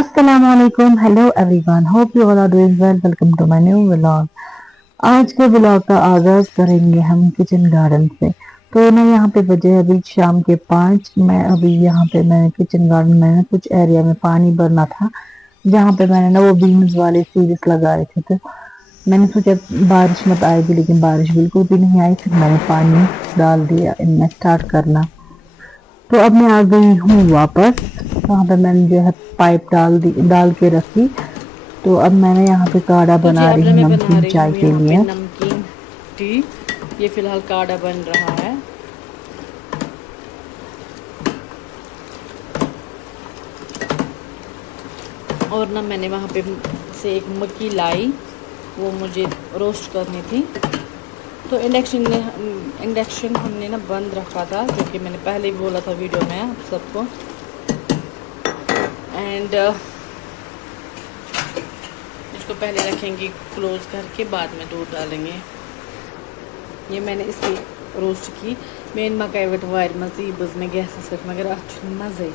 अस्सलामुअलैकुम, hello everyone, hope you all are doing well. Welcome to my new vlog. आज के vlog का आगाज करेंगे हम किचन गार्डन से। तो ना यहाँ पे बजे अभी शाम के 5। मैं अभी यहाँ पे मैंने किचन गार्डन में कुछ एरिया में पानी भरना था, जहाँ पे मैंने ना वो बीन्स वाले सीड्स लगाए थे। तो मैंने सोचा बारिश मत आएगी, लेकिन बारिश बिल्कुल भी नहीं आई। फिर मैंने पानी डाल दिया इनमें स्टार्ट करना। तो अब मैं आ गई हूँ वापस। वहां पे मैंने जो है पाइप डाल के रखी। तो अब मैंने यहाँ पे काढ़ा तो जी बना अब रही हूँ मैं बना नमकीन रही चाय हूँ के यहाँ पे लिए। नमकीन टी। ये फिलहाल काढ़ा बन रहा है। और ना मैंने वहाँ पे से एक मक्की लाई, वो मुझे रोस्ट करनी थी। तो इंडक्शन हमने ना बंद रखा था, जो कि मैंने पहले ही बोला था वीडियो में आप सबको। एंड इसको पहले रखेंगे क्लोज करके, बाद में दूध डालेंगे। ये मैंने इसकी रोस्ट की। मेन मकाई वट वार मज़े बज में गैस पे, मगर अत मज़े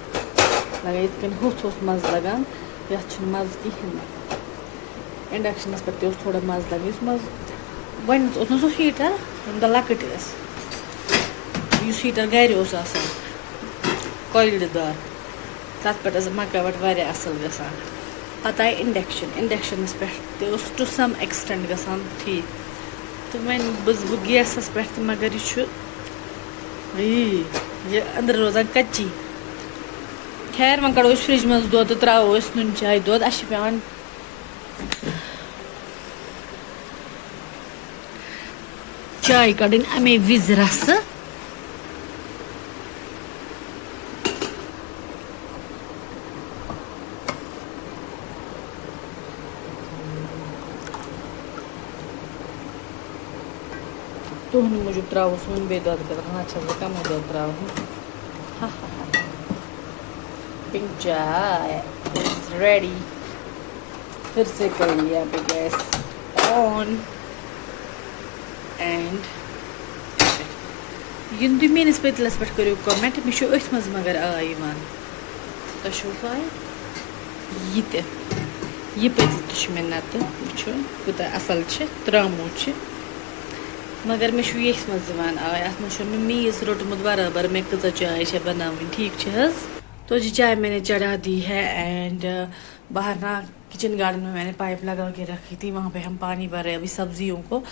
लगा इत हुथ मज़ लगान, ये मज़ कहें। इंडक्शनस पे थोड़ा मज़ लगे, मज़ वन सो हीटर लकट हीटर गर कोयलि दार, तथ पे मकाई वट वारिया असल गसान। पता है इंडक्शनस पे टू सम एक्सटेंट गसान ठीक। तो वन बस बह गैसस पे, मगर ये अंदर रोजान कच्ची। खैर वन कड़ो फ्रिज मज दुध तो त्रो नुन चाय दुध। अस पेवान चाय कड़न अमे विज रस। तुहन मूजूब त्रो वन बे दुध कर कम दुध त्रो। पिंक चाय इज रेडी। फिर से करेंगे यहाँ पे गैस ऑन। एंड इन तुम मेस पतलस पे करो कमेंट, मे अथ मज मगर आय तो पाए यह पतल मे नत वो कूत असल त्रामू, मगर मे ये मज आय अत मे मीज रोटमुत बराबर मे कच चाय बना ठीक है। तो जी चाय मैंने चढ़ा दी है। एंड बाहर ना किचन गार्डन में मैंने पाइप लगा के रखी थी, वहाँ पे हम पानी भर रहे अभी सब्जियों को।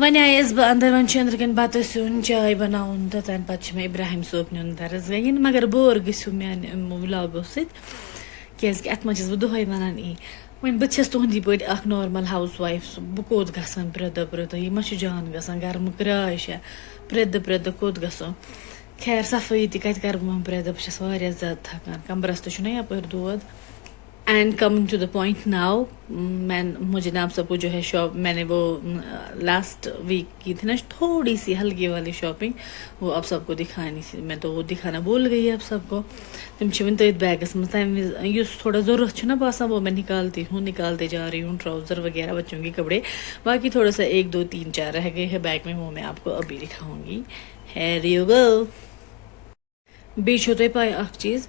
वन आयस बह अंदर, वन अंदर कन बत सुन चाय बनाउन, तो तम पे इब्राहिम सोप नुन दरस गन, मगर बोर गो मान व्लॉगो सत अत मज बह दुहै वनान ई। वन बस तुंदी पे नॉर्मल हाउस वाइफ, बह कोत गसान प्रेद यह मा जान गसान गर्म कराय प्रेद कोत गो। खैर सफाई तक कर बह प्रेद, बस ज्यादा थकान, कमरस तो यपर दौद। And coming to the point now, मुझे ना आप सबको जो है शॉप मैंने वो लास्ट वीक की थी ना थोड़ी सी हल्की वाली शॉपिंग, वो आप सबको दिखानी थी। मैं तो वो दिखाना भूल गई आप सबको। तुम वन तथ बैगस मज थोड़ा ज़रूरत ना बासा, वो मैं निकालते जा रही हूँ। ट्राउज़र वगैरह बच्चों के कपड़े, बाकी थोड़ा सा 1 2 3 4 रह गए हैं बैग में, वो मैं आपको अभी दिखाऊंगी। Here you go। बेचो तो पाए अख चीज़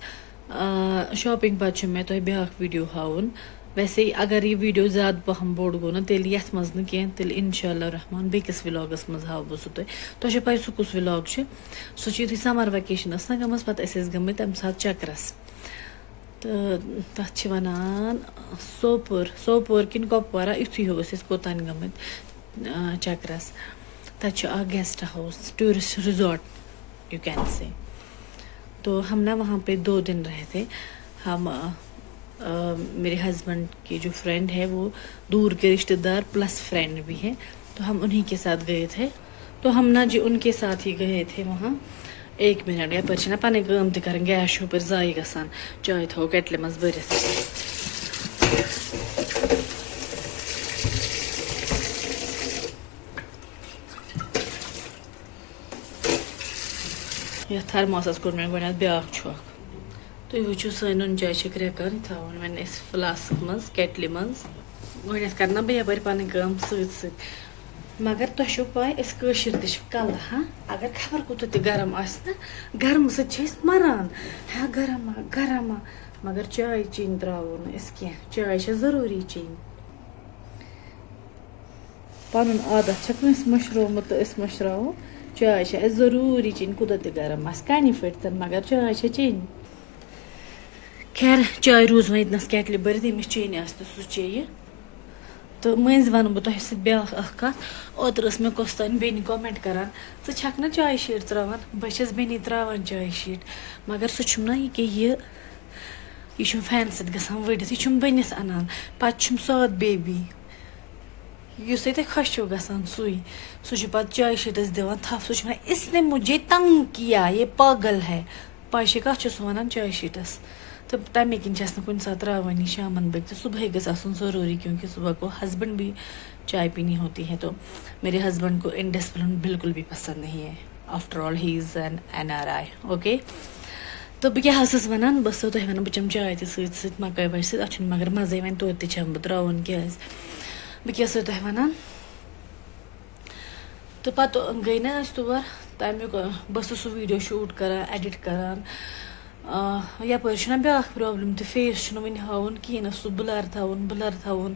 शॉपिंग पे मैं तो ब्या वीडियो हाउन। वैसे अगर ये वीडियो ज़्यादा पहम बोड़ गो ना तेल ये मज न कह, तेल इंशाल्लाह रहमान बेकिस व्लॉगस मज हाव बह सह तुझे पाई सह कुस व्लॉग सह यु समर वेकेशन ना गम पे गम तम सात चक्रस। तो तथ वनान सोपोर किन कपवारा युथी हो कोतान गम चक्रस। तथ guest house tourist resort you can say. तो हम ना वहाँ पे 2 दिन रहे थे। हम मेरे हस्बैंड की जो फ्रेंड है वो दूर के रिश्तेदार प्लस फ्रेंड भी हैं, तो हम उन्हीं के साथ गए थे। तो हम ना जी उनके साथ ही गए थे वहाँ। 1 मिनट या पे पे कम तक गैस पर जाय गसान। चाय थो केटल मज भरत। ये थर्मोसस कोर मैं गो ब्या छोक। तुम वो सन नुन चाय रेकान थवन वन फ्लास्क मज केटल मज गो करना बह यप पम सत, मगर तुम पाए कशर कल हाँ अगर खबर कूत गरम आना गर्म सरान हाँ गरमा मगर चाय चीन त्रो न चाय जरूरी चीन पन आदत मशरोमुत तो मशराव चाय जरूरी चीन कुद गरम कनि फट मगर चाय चीन खैर चाय रूज वो इतनस केटल भर तमिस चेन तो सह चे तो मज वन बह तुह ब्या कत ओतर मे कोस्तान बेन कमेंट करान छक ना चाय शीट त्रावान बस बेनी त्रावान चाय शीट मगर सह ना यह फैन सत गसान वड़ित यह बनिस अनान पे सात बेबी युस ये खुश गसान सुई सह पे चाय शीटस दिवान थप सह इसने मुझे तंग किया ये पागल है पाशे कत वन चाय शीटस तो तमें किन कुन सात त्रावानी शामन बग तो सुबह गस जरूरी क्योंकि सुबह को हस्बैंड भी चाय पीनी होती है तो मेरे हस्बैंड को इनडिसिप्लिन बिल्कुल भी पसंद नहीं है after all he is an NRI okay तो बह क्या वन बस तुम वन बह चाय तो मकई बज सत मगर मजे वन तो बह त्रावन क्या बह क्या तुम वन तो पत गई ना तौर तमुक बस सह वीडियो शूट करान एडिट करान यपर ब्या प्रॉब्लम तो फेस वन हावन कहें सह ब्लर थवन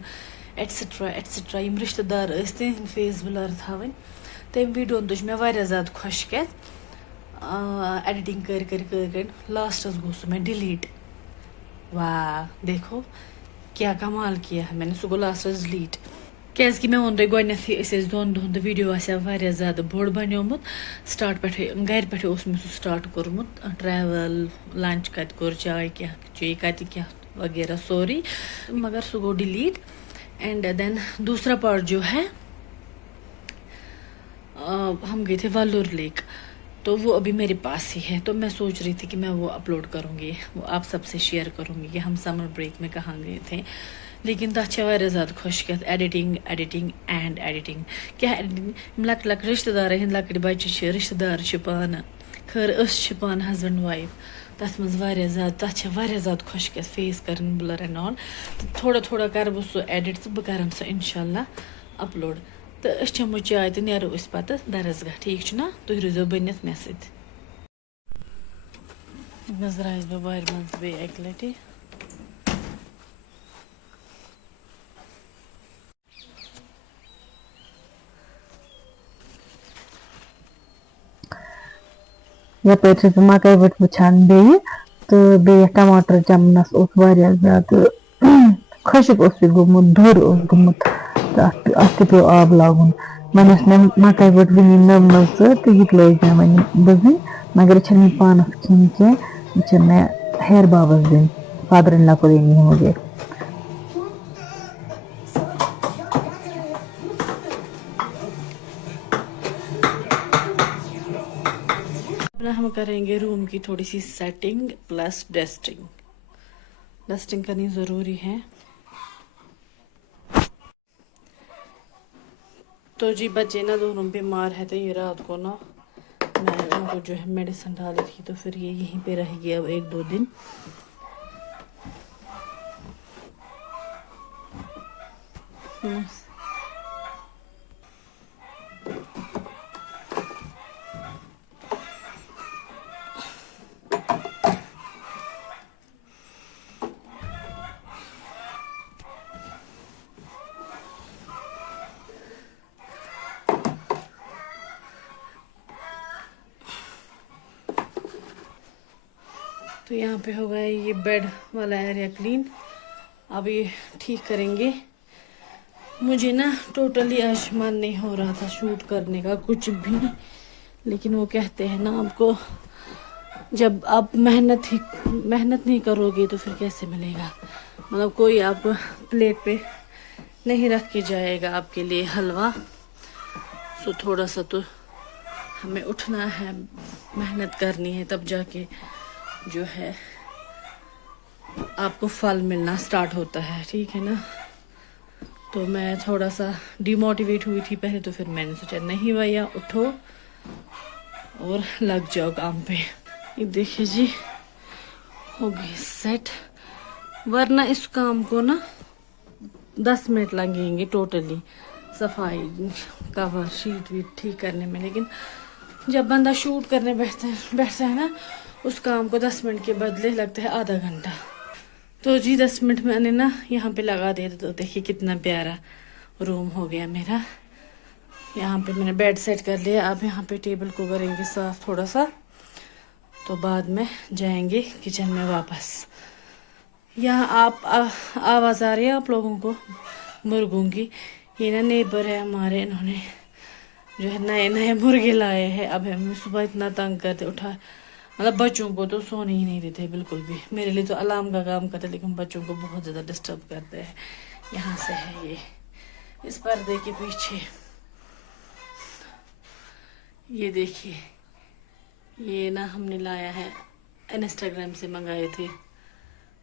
एटसेट्रा एटसेट्रा यम रिश्तेदार तिहद फेस ब्लर थवन तम वीडियो तुज मे वारिया ज़्यादा खुश क्या एडिटिंग कर लास्टस गो सह मे डिलीट वाह देखो क्या कमाल किया है मैंने सह गो लास्टस डिलीट क्या मे वो तुम गई दोन दोहन तो वीडियो वारिया ज़्यादा बोड़ बनियोमुत स्टार्ट पे घर पे मे स्टार्ट कोर्मुत ट्रैवल लंच कत कोर चाय क्या चे कत क्या वगैरह सोरी मगर सह गो डिलीट एंड देन दूसरा पार्ट जो है हम गए थे वालूर लेक तो वो अभी मेरे पास ही है तो मैं सोच रही थी कि मैं वो अपलोड करूँगी वो आप सबसे शेयर करूँगी कि हम समर ब्रेक में कहाँ गए थे लेकिन तथ वारिया ज़्यादा खुश क्या एडिटिंग एडिटिंग एंड एडिटिंग क्या एडिटिंग लक लक रिश्तेदार हंद लकट बच्चे रिश्तेदार पान खैर पान हस्बैंड वाइफ तथ मज वारिया ज़्यादा तथ वारिया ज़्यादा खुश क्या फेस कर ब्लर एंड ऑल तो थोड़ा थोड़ा कर बह सह एडिट तो बह कर सह इंशाल्लाह अपलोड तो चमो चाय तो नेरो पे दरसगाह ठीक ना तुम रोजो बनित मे सत द्रास बह वार मज बे एक लटे यपर मकई वट वुचान बे तो बे टमाटर चमनस ज्यादा खुशक गुमुत धुर गुमुत तो पे आब लागुन वन मे मकई वट वन नव नव तो ये लग मे वन बजन मगर यह पानस खिन कह मे हेर बाबस दिन फादर इन लॉ को देनी है मुझे हम करेंगे रूम की थोड़ी सी सेटिंग प्लस डस्टिंग डस्टिंग करनी ज़रूरी है तो जी बच्चे ना दोनों बीमार है तो ये रात को ना मैं उनको जो है मेडिसिन डाली थी तो फिर ये यहीं पे रहेगी अब 1-2 दिन तो यहाँ पे हो गया ये बेड वाला एरिया क्लीन अब ये ठीक करेंगे मुझे ना टोटली आज मन नहीं हो रहा था शूट करने का कुछ भी लेकिन वो कहते हैं ना आपको जब आप मेहनत नहीं करोगे तो फिर कैसे मिलेगा मतलब कोई आप प्लेट पे नहीं रख के जाएगा आपके लिए हलवा सो थोड़ा सा तो हमें उठना है मेहनत करनी है तब जाके जो है आपको फल मिलना स्टार्ट होता है ठीक है ना तो मैं थोड़ा सा डिमोटिवेट हुई थी पहले तो फिर मैंने सोचा नहीं भैया उठो और लग जाओ काम पे ये देखिए जी हो गई सेट वरना इस काम को ना 10 मिनट लगेंगे टोटली सफाई कवर शीट वीट ठीक करने में लेकिन जब बंदा शूट करने बैठता है ना उस काम को 10 मिनट के बदले लगता है आधा घंटा तो जी 10 मिनट मैंने ना यहाँ पे लगा दिया, तो देखिए कितना प्यारा रूम हो गया मेरा। यहाँ पे मैंने बेड सेट कर लिया। अब यहाँ पे टेबल को करेंगे साफ थोड़ा सा, तो बाद में जाएंगे किचन में वापस। यहाँ आवाज़ आ रही है आप लोगों को मुर्गों की? ये ना नेबर है हमारे, इन्होंने जो है नए नए मुर्गे लाए हैं। अब हमें सुबह इतना तंग करते, उठा मतलब बच्चों को तो सोने ही नहीं देते बिल्कुल भी। मेरे लिए तो अलार्म का काम करते, लेकिन बच्चों को बहुत ज़्यादा डिस्टर्ब करते हैं। यहाँ से है ये, इस पर्दे के पीछे ये देखिए, ये ना हमने लाया है, इंस्टाग्राम से मंगाए थे।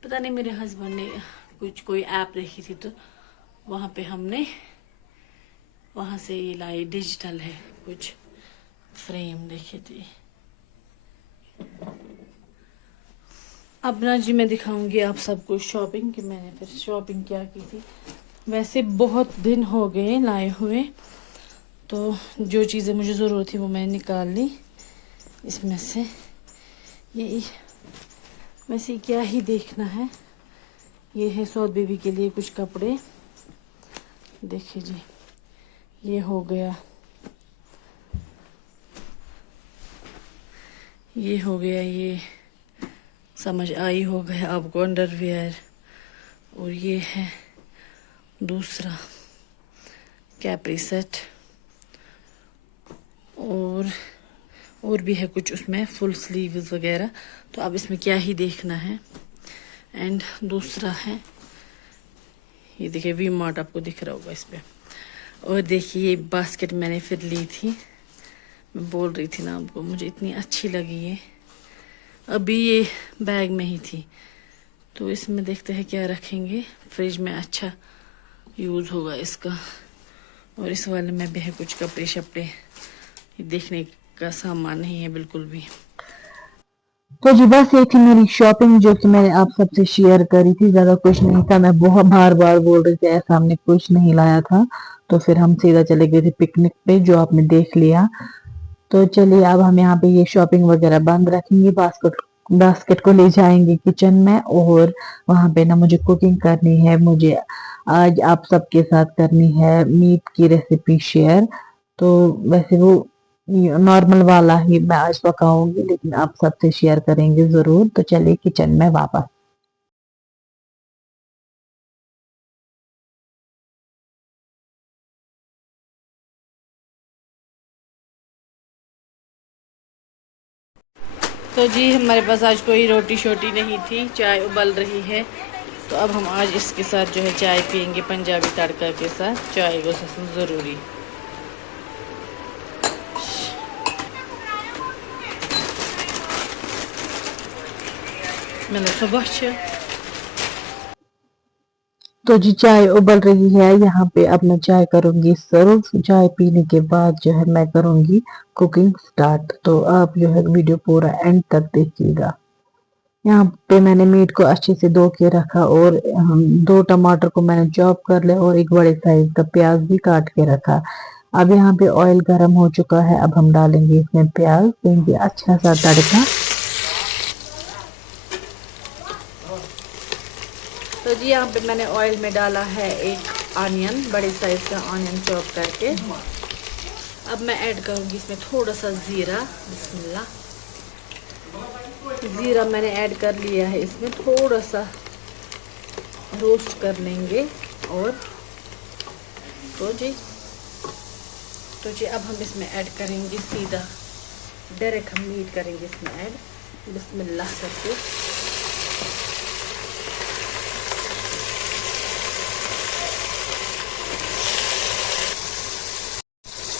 पता नहीं मेरे हस्बैंड ने कोई ऐप देखी थी, तो वहाँ पे हमने वहाँ से ये लाई। डिजिटल है कुछ फ्रेम, देखिए थी। अब ना जी मैं दिखाऊंगी आप सबको शॉपिंग, कि मैंने फिर शॉपिंग क्या की थी। वैसे बहुत दिन हो गए लाए हुए, तो जो चीज़ें मुझे ज़रूरत थी वो मैंने निकाल ली इसमें से। ये वैसे क्या ही देखना है। ये है सौद बेबी के लिए कुछ कपड़े, देखिए जी, ये हो गया, ये हो गया, ये समझ आई हो गया आपको, अंडरवियर। और ये है दूसरा कैप्री सेट, और भी है कुछ उसमें फुल स्लीव्स वगैरह। तो अब इसमें क्या ही देखना है। एंड दूसरा है, ये देखिए वी मार्ट, आपको दिख रहा होगा इस पे। और देखिए ये बास्केट मैंने फिर ली थी, मैं बोल रही थी ना आपको, मुझे इतनी अच्छी लगी ये। अभी ये बैग में ही थी, तो इसमें देखते हैं क्या रखेंगे। फ्रिज में अच्छा यूज़ होगा इसका। और इस वाले में भी है कुछ कपड़े शपड़े, ये देखने का सामान नहीं है बिल्कुल भी। तो जी बस ये थी मेरी शॉपिंग, जो कि मैंने आप सबसे शेयर करी थी। ज्यादा कुछ नहीं था, मैं बहुत बार बार बोल रही थी ऐसा हमने कुछ नहीं लाया था। तो फिर हम सीधा चले गए थे पिकनिक पे, जो आपने देख लिया। तो चलिए अब हम यहाँ पे ये शॉपिंग वगैरह बंद रखेंगे, बास्केट को ले जाएंगे किचन में। और वहां पे ना मुझे कुकिंग करनी है, मुझे आज आप सबके साथ करनी है मीट की रेसिपी शेयर। तो वैसे वो नॉर्मल वाला ही मैं आज पकाऊंगी, लेकिन आप सबसे शेयर करेंगे जरूर। तो चलिए किचन में वापस। तो जी हमारे पास आज कोई रोटी शोटी नहीं थी, चाय उबल रही है। तो अब हम आज इसके साथ जो है चाय पियेंगे, पंजाबी तड़का के साथ। चाय को ज़रूरी। मैंने सुबह तो जी चाय उबल रही है यहाँ पे। अब मैं चाय करूंगी सर्व। चाय पीने के बाद जो है मैं करूंगी कुकिंग स्टार्ट। तो आप जो है वीडियो पूरा एंड तक देखिएगा। यहाँ पे मैंने मीट को अच्छे से धो के रखा, और 2 टमाटर को मैंने चॉप कर लिया, और एक बड़े साइज का प्याज भी काट के रखा। अब यहाँ पे ऑयल गर्म हो चुका है, अब हम डालेंगे इसमें प्याज, देंगे अच्छा सा तड़का। तो जी यहाँ पे मैंने ऑयल में डाला है एक ऑनियन, बड़े साइज का ऑनियन चॉप करके। अब मैं ऐड करूँगी इसमें थोड़ा सा ज़ीरा। बिस्मिल्लाह। ज़ीरा मैंने ऐड कर लिया है, इसमें थोड़ा सा रोस्ट कर लेंगे। और तो जी अब हम इसमें ऐड करेंगे सीधा, डायरेक्ट हम मीट करेंगे इसमें ऐड, बिस्मिल्लाह करके।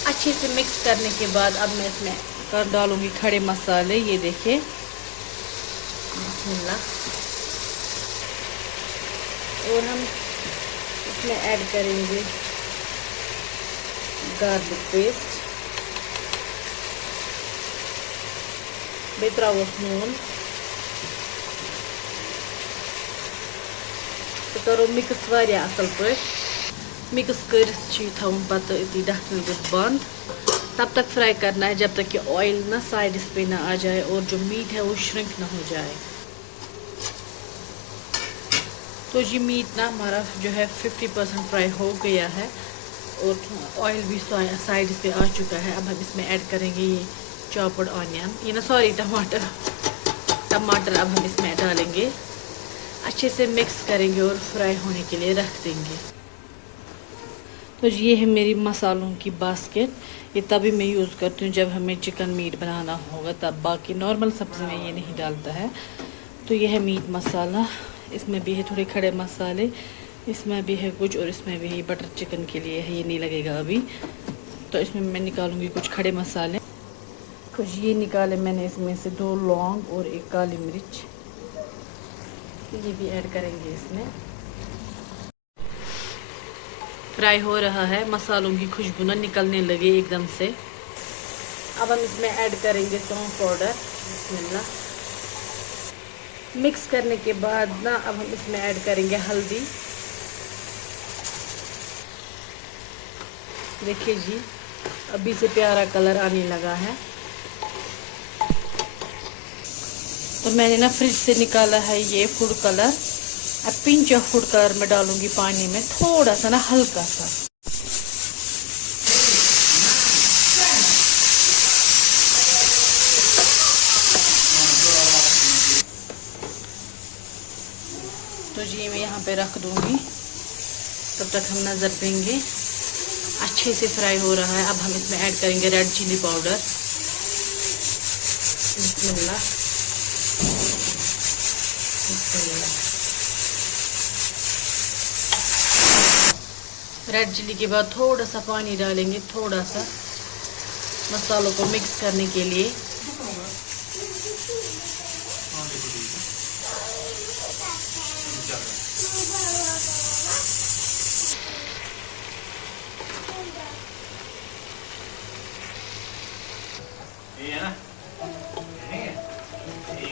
अच्छे से मिक्स करने के बाद अब मैं इसमें कर डालूंगी खड़े मसाले। ये देखिए, बिस्मिल्लाह। और हम इसमें ऐड करेंगे गार्लिक पेस्ट, बेतरावस नून। तो करो मिक्स वारिया असल पे। मिक्स कर थवन पत ढक्कन दिख बंद। तब तक फ्राई करना है जब तक कि ऑयल ना साइड्स पे ना आ जाए और जो मीट है वो श्रिंक ना हो जाए। तो ये मीट ना हमारा जो है 50% फ्राई हो गया है और ऑयल भी साइड पे आ चुका है। अब हम इसमें ऐड करेंगे ये चॉप्ड ऑनियन, ये ना सॉरी टमाटर अब हम इसमें डालेंगे, अच्छे से मिक्स करेंगे और फ्राई होने के लिए रख देंगे। तो ये है मेरी मसालों की बास्केट, ये तभी मैं यूज़ करती हूँ जब हमें चिकन मीट बनाना होगा तब, बाकी नॉर्मल सब्ज़ी में ये नहीं डालता है। तो ये है मीट मसाला, इसमें भी है थोड़े खड़े मसाले, इसमें भी है कुछ, और इसमें भी है बटर चिकन के लिए है, ये नहीं लगेगा अभी। तो इसमें मैं निकालूंगी कुछ खड़े मसाले, कुछ ये निकाले मैंने इसमें से 2 लौंग और 1 काली मिर्च, ये भी ऐड करेंगे इसमें। फ्राई हो रहा है, मसालों की खुशबू ना निकलने लगी एकदम से। अब हम इसमें ऐड करेंगे सौंफ पाउडर, बिस्मिल्लाह। मिक्स करने के बाद ना अब हम इसमें ऐड करेंगे हल्दी। देखिए जी, अभी से प्यारा कलर आने लगा है। तो मैंने ना फ्रिज से निकाला है ये फूड कलर, अब पिंच ऑफ फूड कलर में डालूंगी पानी में, थोड़ा सा ना हल्का सा। तो जी मैं यहाँ पे रख दूंगी, तब तक हम नज़र देंगे। अच्छे से फ्राई हो रहा है। अब हम इसमें ऐड करेंगे रेड चिली पाउडर, बिस्मिल्लाह बिस्मिल्लाह। रेड चिली के बाद थोड़ा सा पानी डालेंगे, थोड़ा सा मसालों को मिक्स करने के लिए। ये है ना, ये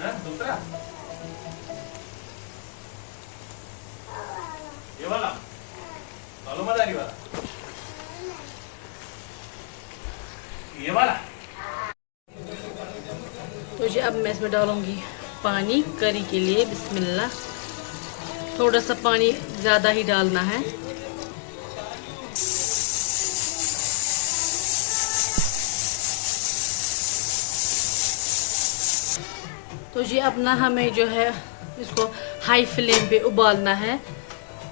है दूसरा, ये वाला आलू मदारी वाला, ये वाला। तो जी अब मैं इसमें डालूंगी पानी करी के लिए, बिस्मिल्लाह। थोड़ा सा पानी ज़्यादा ही डालना है। तो जी अब ना हमें जो है इसको हाई फ्लेम पे उबालना है,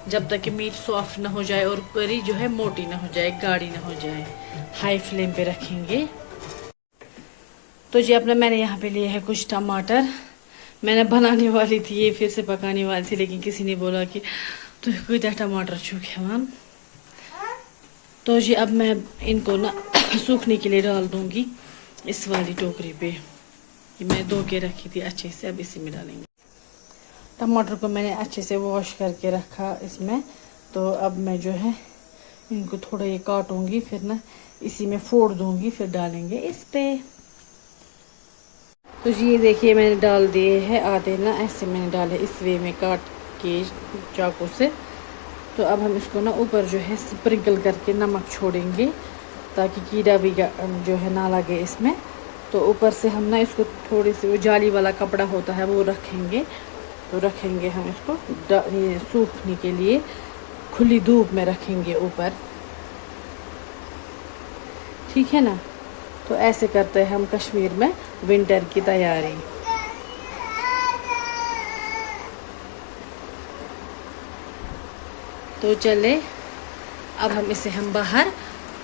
जब तक कि मीट सॉफ्ट ना हो जाए और करी जो है मोटी ना हो जाए, गाढ़ी ना हो जाए। हाई फ्लेम पे रखेंगे। तो जी अपना मैंने यहाँ पे लिए है कुछ टमाटर, मैंने बनाने वाली थी ये, फिर से पकाने वाली थी, लेकिन किसी ने बोला कि तो कोई टमाटर छूखे मान। तो जी अब मैं इनको ना सूखने के लिए डाल दूंगी इस वाली टोकरी पे, ये मैं धो के रखी थी अच्छे से, अब इसी में डालेंगे। टमाटर को मैंने अच्छे से वॉश करके रखा इसमें। तो अब मैं जो है इनको थोड़ा ये काटूंगी, फिर ना इसी में फोड़ दूंगी, फिर डालेंगे इस पे। तो ये देखिए मैंने डाल दिए हैं आधे ना, ऐसे मैंने डाले इस वे में काट के चाकू से। तो अब हम इसको ना ऊपर जो है स्प्रिंकल करके नमक छोड़ेंगे, ताकि कीड़ा भी जो है ना लगे इसमें। तो ऊपर से हम ना इसको थोड़ी सी वो जाली वाला कपड़ा होता है वो रखेंगे। तो रखेंगे हम इसको ये सूखने के लिए, खुली धूप में रखेंगे ऊपर, ठीक है ना। तो ऐसे करते हैं हम कश्मीर में विंटर की तैयारी। तो चले अब हम इसे हम बाहर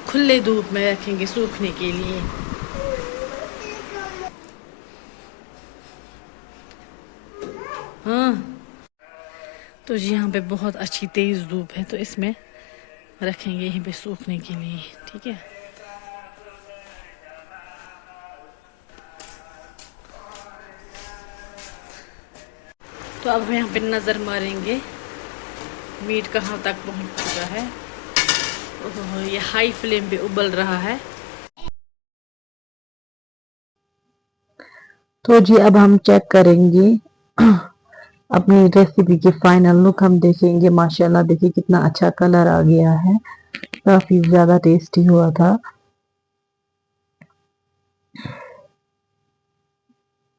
खुले धूप में रखेंगे सूखने के लिए। हाँ तो जी यहाँ पे बहुत अच्छी तेज़ धूप है, तो इसमें रखेंगे यहीं पे सूखने के लिए, ठीक है। तो अब हम यहाँ पे नज़र मारेंगे मीट कहाँ तक पहुँच चुका है। ओहो ये हाई फ्लेम पे उबल रहा है। तो जी अब हम चेक करेंगे अपनी रेसिपी की फाइनल लुक हम देखेंगे। माशाल्लाह देखिए कितना अच्छा कलर आ गया है, काफी ज्यादा टेस्टी हुआ था।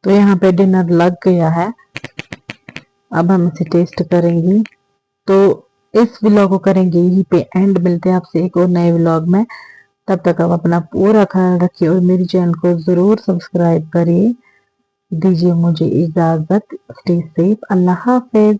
तो यहाँ पे डिनर लग गया है। अब हम इसे टेस्ट करेंगे। तो इस व्लॉग को करेंगे यहीं पे एंड। मिलते हैं आपसे एक और नए व्लॉग में। तब तक आप अपना पूरा ख्याल रखिए और मेरे चैनल को जरूर सब्सक्राइब करिए। दीजिए मुझे इजाजत। Stay safe. अल्लाह हाफिज।